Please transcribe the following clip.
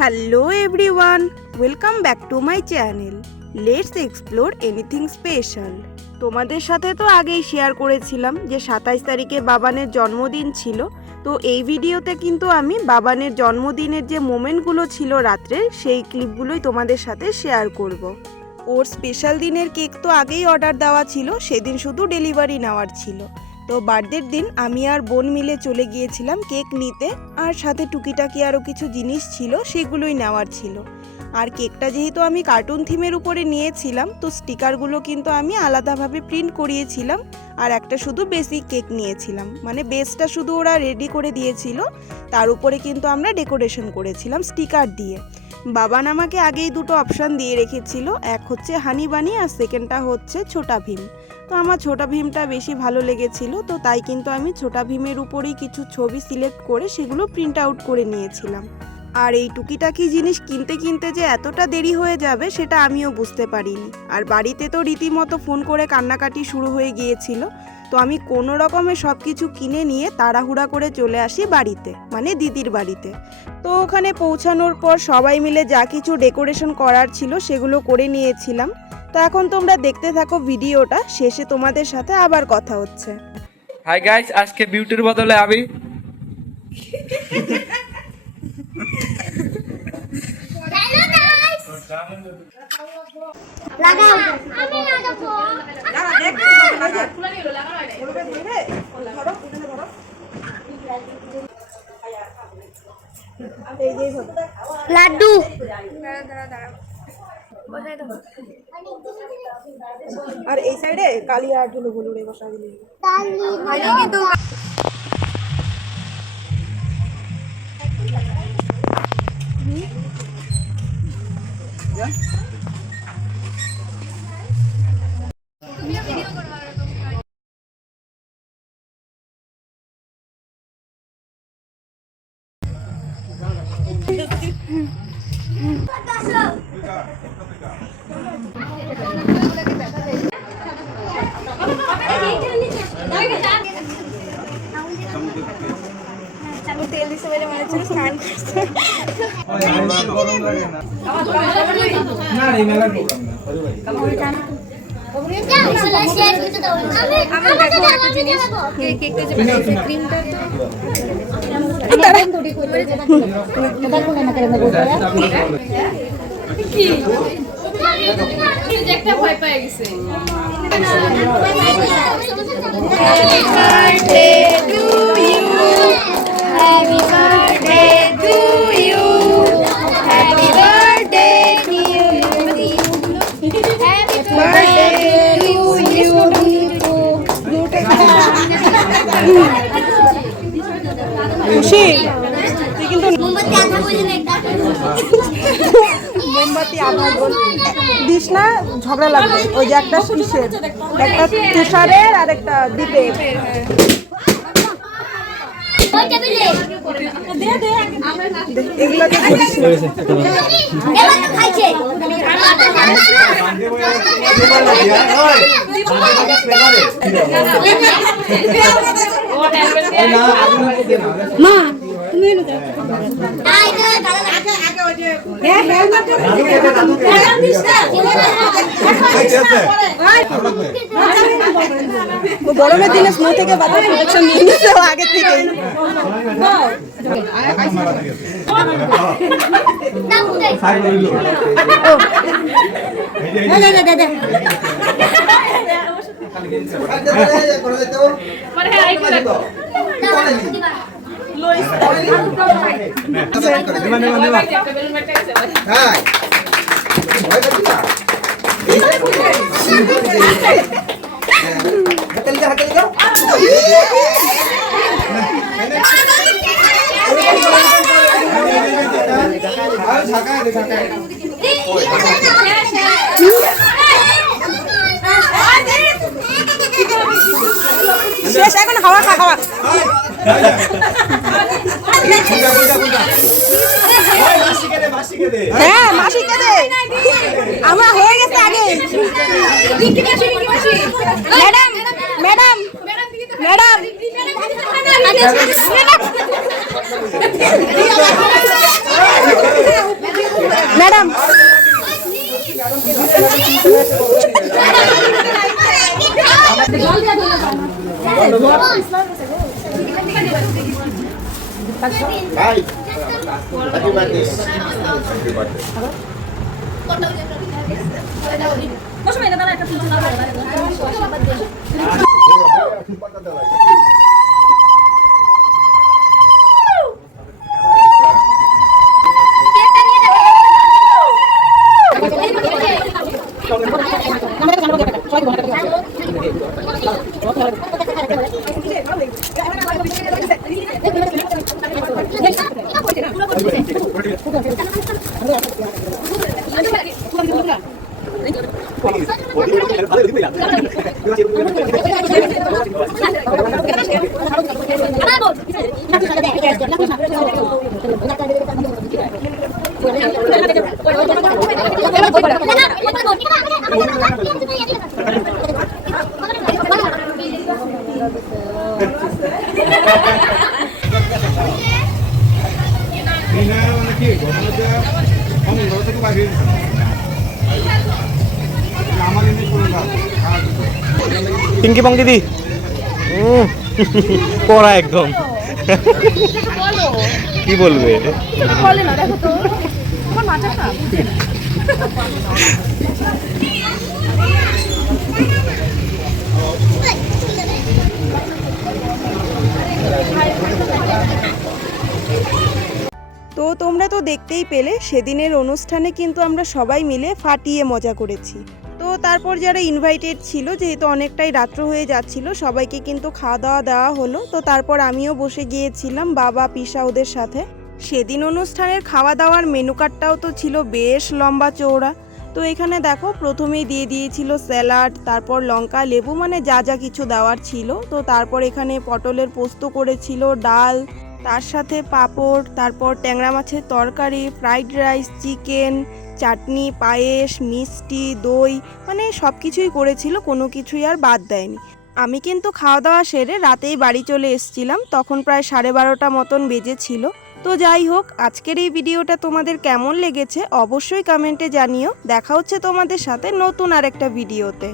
Hello everyone, welcome back to my channel let's explore anything special. তোমাদের সাথে তো আগেই শেয়ার করেছিলাম যে 27 তারিখে বাবানের জন্মদিন ছিল। তো এই ভিডিওতে কিন্তু আমি বাবানের জন্মদিনের যে মোমেন্টগুলো ছিল রাত্রের, সেই ক্লিপগুলোই তোমাদের সাথে শেয়ার করব। ওর স্পেশাল দিনের কেক তো আগেই অর্ডার দেওয়া ছিল, সেদিন শুধু ডেলিভারি নেওয়ার ছিল। তো বার্থডের দিন আমি আর বোন মিলে চলে গিয়েছিলাম কেক নিতে, আর সাথে টুকিটাকি আরও কিছু জিনিস ছিল সেগুলোই নেওয়ার ছিল। আর কেকটা যেহেতু আমি কার্টুন থিমের উপরে নিয়েছিলাম, তো স্টিকারগুলো কিন্তু আমি আলাদাভাবে প্রিন্ট করিয়েছিলাম, আর একটা শুধু বেসিক কেক নিয়েছিলাম, মানে বেসটা শুধু ওরা রেডি করে দিয়েছিল, তার উপরে কিন্তু আমরা ডেকোরেশন করেছিলাম স্টিকার দিয়ে। বাবান আমাকে আগেই দুটো অপশান দিয়ে রেখেছিল, এক হচ্ছে হানি বানি আর সেকেন্ডটা হচ্ছে ছোটা ভীম। তো আমার ছোটা ভীমটা বেশি ভালো লেগেছিল, তো তাই কিন্তু আমি ছোটা ভীমের উপরেই কিছু ছবি সিলেক্ট করে সেগুলো প্রিন্ট আউট করে নিয়েছিলাম। আর এই টুকিটাকি জিনিস কিনতে কিনতে যে এতটা দেরি হয়ে যাবে সেটা আমিও বুঝতে পারিনি। আর বাড়িতে তো রীতিমতো ফোন করে কান্নাকাটি শুরু হয়ে গিয়েছিল। তো আমি কোনো রকমে সব কিছু কিনে নিয়ে তাড়াহুড়া করে চলে আসি বাড়িতে, মানে দিদির বাড়িতে। তো ওখানে পৌঁছানোর পর সবাই মিলে যা কিছু ডেকোরেশন করার ছিল সেগুলো করে নিয়েছিলাম। তো এখন তোমরা দেখতে থাকো ভিডিওটা, শেষে তোমাদের সাথে আবার কথা হচ্ছে। হাই গাইস, আজকে বিউটির বদলে আমি লাড্ডু আর এই সাইডে কালিয়া আর ঢুলো বলুরে বসা দিলি কিন্তু তেল দিতে পারে মনে হচ্ছে স্নান করছে। ভয় পেয়ে গেছে। Happy birthday to you. Happy birthday to you. Happy birthday to you. খুশি তুই কিন্তু মোমবাতি আধা বলে মোমবাতি আবার দিস না, ঝগড়া লাগবে। ওই যে একটা কিসের, একটা তুষারের আর একটা দীপের। এগুলোকে ঘুরিস মা তুমি গরমের দিনে স্নো থেকে বাতাস প্রোটেকশন নিয়ে নিতে আগে থেকে। শেষ, এখন খাওয়া খা খাওয়া। হ্যাঁ মাসিকে দে, আমার হয়ে গেছে আগে। Madam madam madam madam Pinki পং দিদি পড়া একদম কি বলবে তো তোমরা তো দেখতেই পেলে সেদিনের অনুষ্ঠানে কিন্তু আমরা সবাই মিলে ফাটিয়ে মজা করেছি। তো তারপর যারা ইনভাইটেড ছিল, যেহেতু অনেকটাই রাত্র হয়ে যাচ্ছিল, সবাইকে কিন্তু খাওয়া দাওয়া দেওয়া হলো। তো তারপর আমিও বসে গিয়েছিলাম বাবা পিসা ওদের সাথে। সেদিন অনুষ্ঠানের খাওয়া দাওয়ার মেনু কার্ডটাও তো ছিল বেশ লম্বা চওড়া। তো এখানে দেখো প্রথমেই দিয়ে দিয়েছিল স্যালাড, তারপর লঙ্কা লেবু, মানে যা যা কিছু দেওয়ার ছিল। তো তারপর এখানে পটলের পোস্ত করেছিল, ডাল, তার সাথে পাঁপড়, তারপর ট্যাংরা মাছের তরকারি, ফ্রাইড রাইস, চিকেন, চাটনি, পায়েস, মিষ্টি, দই, মানে সব কিছুই করেছিল, কোনো কিছুই আর বাদ দেয়নি। আমি কিন্তু খাওয়া দাওয়া সেরে রাতেই বাড়ি চলে এসেছিলাম, তখন প্রায় 12:30 মতন বেজেছিল। তো যাই হোক, আজকের এই ভিডিওটা তোমাদের কেমন লেগেছে অবশ্যই কমেন্টে জানিও। দেখা হচ্ছে তোমাদের সাথে নতুন আরেকটা ভিডিওতে।